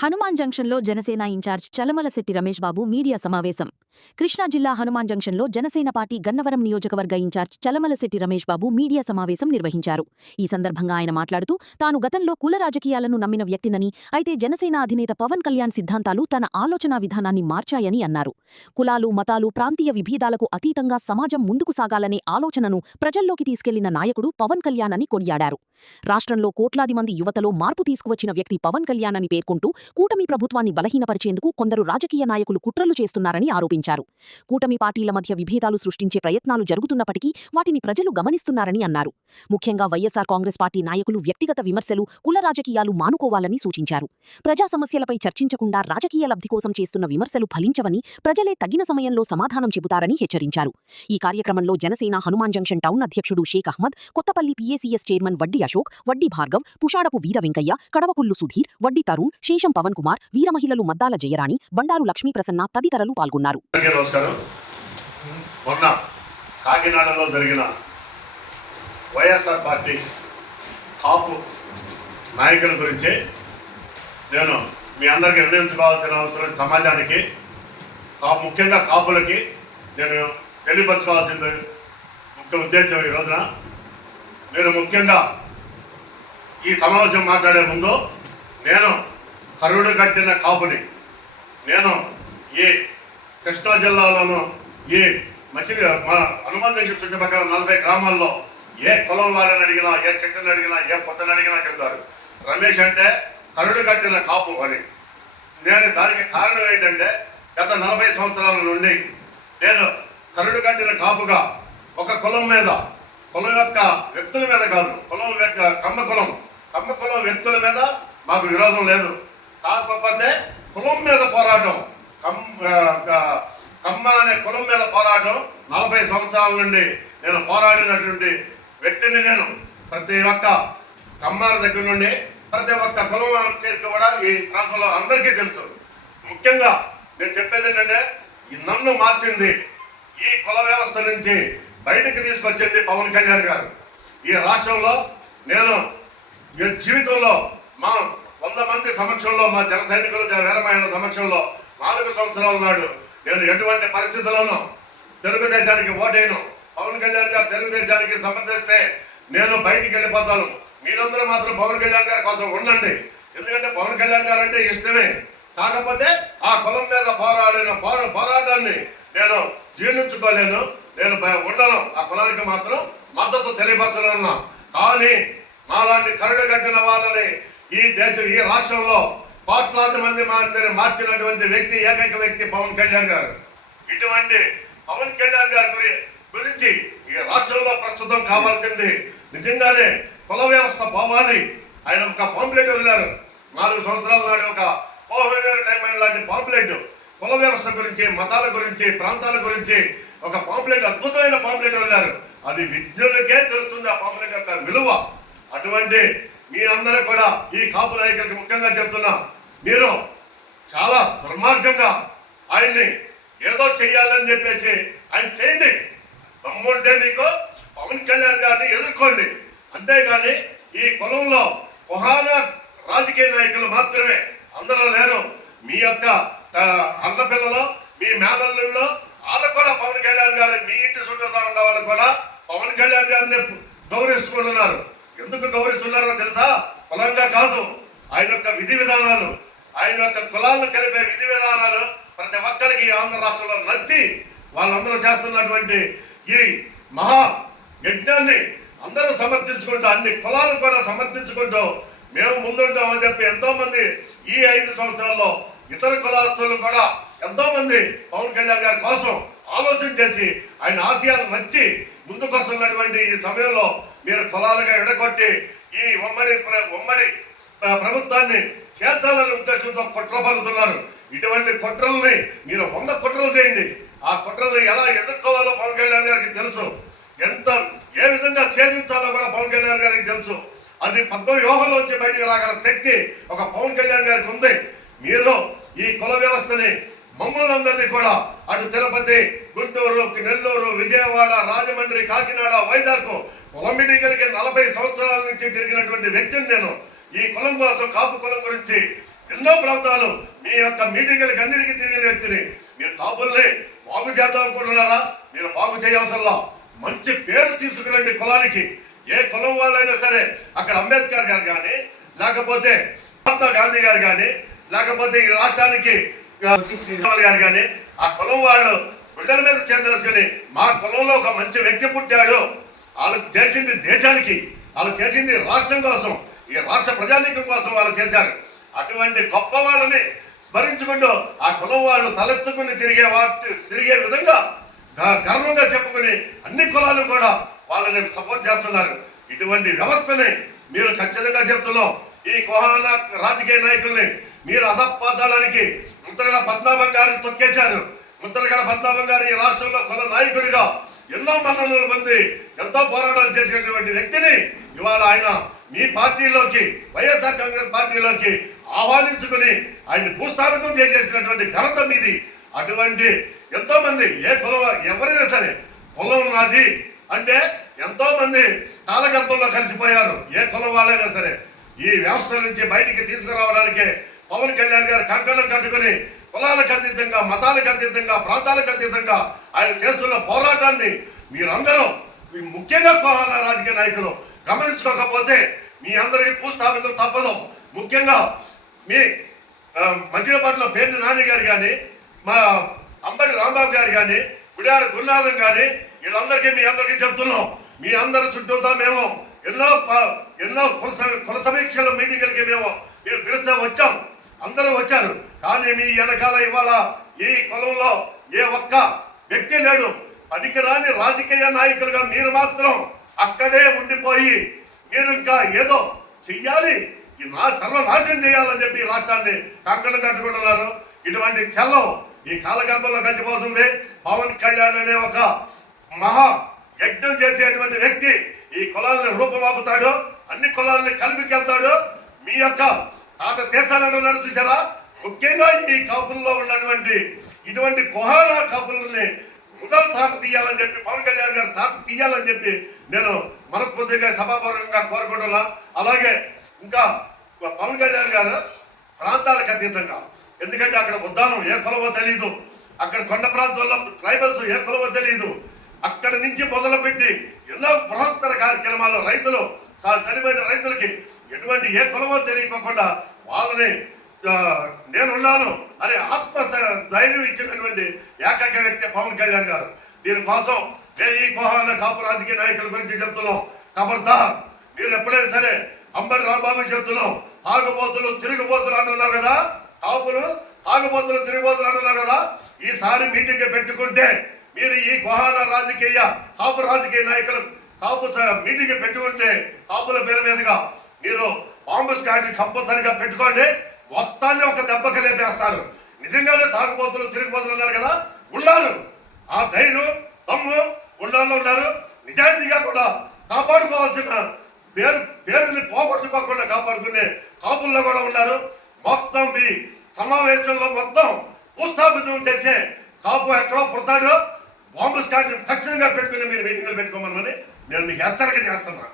హనుమాన్ జంక్షన్లో Janasena incharge Chalamalasetty Ramesh Babu media సమావేశం. కృష్ణా జిల్లా హనుమాన్ జంక్షన్లో జనసేన పార్టీ గన్నవరం నియోజకవర్గ ఇన్ఛార్జ్ చలమలశెట్టి రమేష్ బాబు మీడియా సమావేశం నిర్వహించారు. ఈ సందర్భంగా ఆయన మాట్లాడుతూ తాను గతంలో కుల రాజకీయాలను నమ్మిన వ్యక్తినని, అయితే జనసేన అధినేత పవన్ కళ్యాణ్ సిద్ధాంతాలు తన ఆలోచనా విధానాన్ని మార్చాయని అన్నారు. కులాలు, మతాలు, ప్రాంతీయ విభేదాలకు అతీతంగా సమాజం ముందుకు సాగాలనే ఆలోచనను ప్రజల్లోకి తీసుకెళ్లిన నాయకుడు పవన్ కళ్యాణ్ అని కొనియాడారు. రాష్ట్రంలో కోట్లాది మంది యువతలో మార్పు తీసుకువచ్చిన వ్యక్తి పవన్ కళ్యాణ్ అని పేర్కొంటూ కూటమి ప్రభుత్వాన్ని బలహీనపరిచేందుకు కొందరు రాజకీయ నాయకులు కుట్రలు చేస్తున్నారని ఆరోపించారు. కూటమి పార్టీల మధ్య విభేదాలు సృష్టించే ప్రయత్నాలు జరుగుతున్నప్పటికీ వాటిని ప్రజలు గమనిస్తున్నారని అన్నారు. ముఖ్యంగా వైఎస్సార్ కాంగ్రెస్ పార్టీ నాయకులు వ్యక్తిగత విమర్శలు, కుల రాజకీయాలు మానుకోవాలని సూచించారు. ప్రజా సమస్యలపై చర్చించకుండా రాజకీయ లబ్ధి కోసం చేస్తున్న విమర్శలు ఫలించవని, ప్రజలే తగిన సమయంలో సమాధానం చెబుతారని హెచ్చరించారు. ఈ కార్యక్రమంలో జనసేన హనుమాన్ జంక్షన్ టౌన్ అధ్యక్షుడు షేక్ అహ్మద్, కొత్తపల్లి పీఏసీఎస్ చైర్మన్ వడ్డి అశోక్, వడ్డి భార్గవ్, పుషాడపు వీర వెంకయ్య, కడవకుల్లు సుధీర్, వడ్డి తరుణ్, శేషం పవన్ కుమార్, వీర మహిళలు మద్దాల జయరాణి, బండారు లక్ష్మీ ప్రసన్న తదితరులు పాల్గొన్నారు. మొన్న కాకినాడలో జరిగిన వైఎస్ఆర్ పార్టీ కాపు నాయకుల గురించి నేను మీ అందరికీ నిర్ణయించుకోవాల్సిన అవసరం, సమాజానికి ముఖ్యంగా కాపులకి నేను తెలియపరచుకోవాల్సిన ముఖ్య ఉద్దేశం ఈ రోజున, నేను ముఖ్యంగా ఈ సమావేశం మాట్లాడే ముందు నేను కరుడు కట్టిన కాపుని. నేను ఈ కృష్ణా జిల్లాలోను ఈ మన హనుమాన్ జంక్షన్ చుట్టుపక్కల 40 గ్రామాల్లో ఏ కులం వాళ్ళని అడిగినా, ఏ చెట్టుని అడిగినా, ఏ పుట్టని అడిగినా చెప్తారు రమేష్ అంటే కరుడు కట్టిన కాపు అని. నేను దానికి కారణం ఏంటంటే గత 40 సంవత్సరాల నుండి నేను కరుడు కట్టిన కాపుగా ఒక కులం మీద, కులం యొక్క వ్యక్తుల మీద కాదు, కమ్మ కులం వ్యక్తుల మీద మాకు విరోధం లేదు. కాకపోతే కులం మీద పోరాటం, కమ్మ అనే కులం మీద పోరాటం 40 సంవత్సరాల నుండి నేను పోరాడినటువంటి వ్యక్తిని. నేను ప్రతి ఒక్క కమ్మారి దగ్గర నుండి ప్రతి ఒక్క కులం కూడా ఈ ప్రాంతంలో అందరికీ తెలుసు. ముఖ్యంగా నేను చెప్పేది ఏంటంటే నన్ను మార్చింది, ఈ కుల వ్యవస్థ నుంచి బయటికి తీసుకొచ్చింది పవన్ కళ్యాణ్ గారు. ఈ రాష్ట్రంలో నేను జీవితంలో మా 100 మంది సమక్షంలో, మా జన సైనికులు వీరమైన సమక్షంలో 4 సంవత్సరాల నాడు నేను ఎటువంటి పరిస్థితుల్లోనూ తెలుగుదేశానికి ఓటేను. పవన్ కళ్యాణ్ గారు తెలుగుదేశానికి సమర్థిస్తే నేను బయటికి వెళ్ళిపోతాను, మీరందరూ మాత్రం పవన్ కళ్యాణ్ గారి కోసం ఉండండి. ఎందుకంటే పవన్ కళ్యాణ్ గారు అంటే ఇష్టమే. కాకపోతే ఆ కులం మీద పోరాడిన పోరాటాన్ని నేను జీర్ణించుకోలేను, నేను ఉండను. ఆ కులానికి మాత్రం మద్దతు తెలియపరచనున్నా. కానీ మాలాంటి కరుడు కట్టిన వాళ్ళని ఈ రాష్ట్రంలో కోట్లాది మంది మార్చినటువంటి వ్యక్తి, ఏకైక వ్యక్తి పవన్ కళ్యాణ్ గారు. ఇటువంటి పవన్ కళ్యాణ్ గారి గురించి ఈ రాష్ట్రంలో ప్రస్తుతం కావాల్సింది నిజంగానే కుల వ్యవస్థ పోవాలి. ఆయన ఒక పాంప్లెట్ వదిలారు 4 సంవత్సరాల నాడు, ఒక కోహినూర్ టైం లాంటి పాంప్లెట్ కుల వ్యవస్థ గురించి, మతాల గురించి, ప్రాంతాల గురించి ఒక పాంప్లెట్, అద్భుతమైన పాంప్లెట్ వదిలారు. అది విజ్ఞులకే తెలుస్తుంది ఆ పాంప్లెట్ యొక్క విలువ. అటువంటి మీ అందరూ కూడా ఈ కాపు నాయకులకి ముఖ్యంగా చెప్తున్నా, మీరు చాలా దుర్మార్గంగా ఆయన్ని ఏదో చెయ్యాలని చెప్పేసి ఆయన చేయండి. దమ్ముంటే మీకు పవన్ కళ్యాణ్ గారిని ఎదుర్కోండి. అంతేగాని ఈ కులంలో కుహాన రాజకీయ నాయకులు మాత్రమే, అందరూ లేరు. మీ యొక్క అన్నపిల్లలో, మీ మేనల్లుల్లో వాళ్ళకు కూడా పవన్ కళ్యాణ్ గారు, మీ ఇంటి చుట్టూతా ఉన్న వాళ్ళు కూడా పవన్ కళ్యాణ్ గారిని గౌరవిస్తున్నారు. ఎందుకు గౌరవిస్తున్నారో తెలుసా? కులంగా కాదు, ఆయన యొక్క విధి విధానాలు, ఆయన యొక్క కులాలను కలిపే విధి విధానాలు ప్రతి ఒక్కరికి ఆంధ్ర రాష్ట్రంలో నచ్చి వాళ్ళందరూ చేస్తున్నటువంటి ఈ మహా యజ్ఞాన్ని అందరూ సమర్థించుకుంటూ, అన్ని కులాలను కూడా సమర్థించుకుంటూ మేము ముందుంటామని చెప్పి ఎంతోమంది ఈ 5 సంవత్సరాల్లో ఇతర కులాస్తులు కూడా ఎంతోమంది పవన్ కళ్యాణ్ గారి కోసం ఆలోచన చేసి ఆయన ఆశయాలు నచ్చి ముందుకొస్తున్నటువంటి ఈ సమయంలో మీరు కులాలుగా ఎడగొట్టి ఈ ఉమ్మడి ప్రభుత్వాన్ని చేర్చాలనే ఉద్దేశంతో కుట్ర పలుతున్నారు. ఇటువంటి కుట్రల్ని మీరు 100 కుట్రలు చేయండి. ఆ కుట్రల్ని ఎలా ఎదుర్కోవాలో పవన్ కళ్యాణ్ గారికి తెలుసు, ఏ విధంగా ఛేదించాలో కూడా పవన్ కళ్యాణ్ గారికి తెలుసు. అది పద్మవ్యూహంలోంచి బయటికి రాగల శక్తి ఒక పవన్ కళ్యాణ్ గారికి ఉంది. మీరు ఈ కుల వ్యవస్థని, మమ్మల్ని అందరినీ కూడా అటు తిరుపతి, గుంటూరు, నెల్లూరు, విజయవాడ, రాజమండ్రి, కాకినాడ, వైజాగ్ కులం మీటింగ్లకి 40 సంవత్సరాల నుంచి తిరిగినటువంటి వ్యక్తిని నేను. ఈ కులం కోసం, కాపు కులం గురించి ఎన్నో ప్రాంతాలు మీ యొక్క మీటింగులకు అన్నిటికీ తిరిగిన వ్యక్తిని మీరు కాపుల్ని బాగు చేద్దాం అనుకుంటున్నారా? మీరు బాగు చేయవసరంలా మంచి పేరు తీసుకురండి కులానికి. ఏ కులం వాళ్ళైనా సరే, అక్కడ అంబేద్కర్ గారు కానీ, లేకపోతే మహాత్మా గాంధీ గారు కానీ, లేకపోతే ఈ రాష్ట్రానికి గారు కానీ, ఆ కులం వాళ్ళు బిడ్డల మీద చేతులేసుకుని మా కులంలో ఒక మంచి వ్యక్తి పుట్టాడు, వాళ్ళు చేసింది దేశానికి, వాళ్ళు చేసింది రాష్ట్రం కోసం, ఈ రాష్ట్ర ప్రజానీకం కోసం వాళ్ళు చేశారు. అటువంటి గొప్ప వాళ్ళని స్మరించుకుంటూ ఆ కులం వాళ్ళు తలెత్తుకుని తిరిగే విధంగా గర్వంగా చెప్పుకుని అన్ని కులాలు కూడా వాళ్ళని సపోర్ట్ చేస్తున్నారు. ఇటువంటి వ్యవస్థని మీరు ఖచ్చితంగా చెప్తున్నాం. ఈ కోహాన రాజకీయ నాయకుల్ని మీరు అధపాతాళానికి ముద్రగడ పద్మనాభం గారిని తొక్కేశారు. ముద్రగడ పద్మనాభం గారు ఈ రాష్ట్రంలో కుల నాయకుడిగా ఎన్నో మన్ననలు పొంది ఎంతో పోరాటాలు చేసినటువంటి వ్యక్తిని ఇవాళ ఆయన మీ పార్టీలోకి, వైఎస్ఆర్ కాంగ్రెస్ పార్టీలోకి ఆహ్వానించుకుని ఆయన భూస్థాపితం చేసేసినటువంటి ఘనత మీది. అటువంటి ఎంతో మంది ఏ కులం ఎవరైనా సరే కులం నాది అంటే ఎంతో మంది కాలగర్భంలో కలిసిపోయారు. ఏ కులం వాళ్ళైనా సరే ఈ వ్యవస్థ నుంచి బయటికి తీసుకురావడానికి పవన్ కళ్యాణ్ గారు కంకణం కట్టుకుని కులాలకు అతీతంగా, మతాలకు అతీతంగా, ప్రాంతాలకు అతీతంగా ఆయన చేస్తున్న పోరాటాన్ని మీరందరూ ముఖ్యంగా కోహాన రాజకీయ నాయకులు గమనించుకోకపోతే మీ అందరికీ భూస్థాపితం తప్పదు. ముఖ్యంగా మీ మధ్యలపాటిలో పేర్ని నాని గారు కానీ, మా అంబటి రాంబాబు గారు కానీ, విడాడ గురునాథం కానీ, వీళ్ళందరికీ మీ అందరికీ చెప్తున్నాం. మీ అందరి చుట్టూతో మేము ఎన్నో కుల సమీక్షల మీటింగులకి మేము మీరు పిలిస్తే వచ్చాం, అందరూ వచ్చారు. కానీ మీ వెనకాల ఇవాళ ఈ కులంలో ఏ ఒక్క వ్యక్తి లేడు. పనికిరాని రాజకీయ నాయకులుగా మీరు మాత్రం అక్కడే ఉండిపోయి మీరు ఇంకా ఏదో చెయ్యాలి, సర్వనాశనం చేయాలని చెప్పి రాష్ట్రాన్ని కంకణం కట్టుకుంటున్నారు. ఇటువంటి చల్లం ఈ కాలగర్భంలో కలిసిపోతుంది. పవన్ కళ్యాణ్ అనే ఒక మహా యజ్ఞం చేసేటువంటి వ్యక్తి ఈ కులాలను రూపమాపుతాడు, అన్ని కులాలని కలిపికెళ్తాడు. మీ యొక్క తాత తీస్తానంటున్నాడు చూసారా? ముఖ్యంగా ఈ కాపుల్లో ఉన్నటువంటి ఇటువంటి కోహాన కాపులని మొదలు తాట తీయాలని చెప్పి పవన్ కళ్యాణ్ గారు తాట తీయాలని చెప్పి నేను మనస్ఫూర్తిగా సభాపూర్వకంగా కోరుకుంటున్నా. అలాగే ఇంకా పవన్ కళ్యాణ్ గారు ప్రాంతాలకు అతీతంగా, ఎందుకంటే అక్కడ ఉద్దానం ఏ కులమో తెలియదు, అక్కడ కొండ ప్రాంతాల్లో ట్రైబల్స్ ఏ కులమో తెలియదు, అక్కడి నుంచి మొదలుపెట్టి ఎన్నో బృహత్తర కార్యక్రమాలు రైతులు చనిపోయిన రైతులకి ఎటువంటి ఏ కులమో తెలియకోకుండా వాళ్ళని నేనున్నాను అనే ఆత్మ ధైర్యం ఇచ్చినటువంటి ఏకైక వ్యక్తి పవన్ కళ్యాణ్ గారు. దీనికోసం నేను ఈ కోహాన కాపు రాజకీయ నాయకుల గురించి చెప్తున్నాం. ఖబర్దార్, మీరు ఎప్పుడైనా సరే అంబటి రాంబాబు చెప్తున్నాం, తాగుబోతులు తిరుగుబోతులు అంటున్నావు కదా, కాపులు తాగుబోతులు తిరుగుబోతులు అంటున్నావు కదా, ఈసారి మీటింగ్ పెట్టుకుంటే మీరు ఈ కోహాన రాజకీయ కాపు రాజకీయ నాయకులు కాపు మీటింగ్ పెట్టుకుంటే కాపుల పేరు మీదుగా మీరు బాంబు స్క్వాడ్ కంపల్సరిగా పెట్టుకోండి. మొత్తాన్ని ఒక దెబ్బకి లేపేస్తారు. నిజంగానే తాగుబోతులు తిరిగిపోతులు ఉన్నారు కదా, ఉన్నారు. ఆ ధైర్యం దమ్ము ఉన్నారు. నిజాయితీగా కూడా కాపాడుకోవాల్సిన పేరుని పోగొట్టుకోకుండా కాపాడుకునే కాపుల్లో కూడా ఉన్నారు. మొత్తం మీ సమావేశంలో మొత్తం భూస్థాపితం చేసే కాపు ఎక్కడో పుడతాడో బాంబు స్క్వాడ్ ఖచ్చితంగా పెట్టుకుని మీరు మీటింగ్లు పెట్టుకోమని నేను మీకు హెచ్చరిక చేస్తున్నా.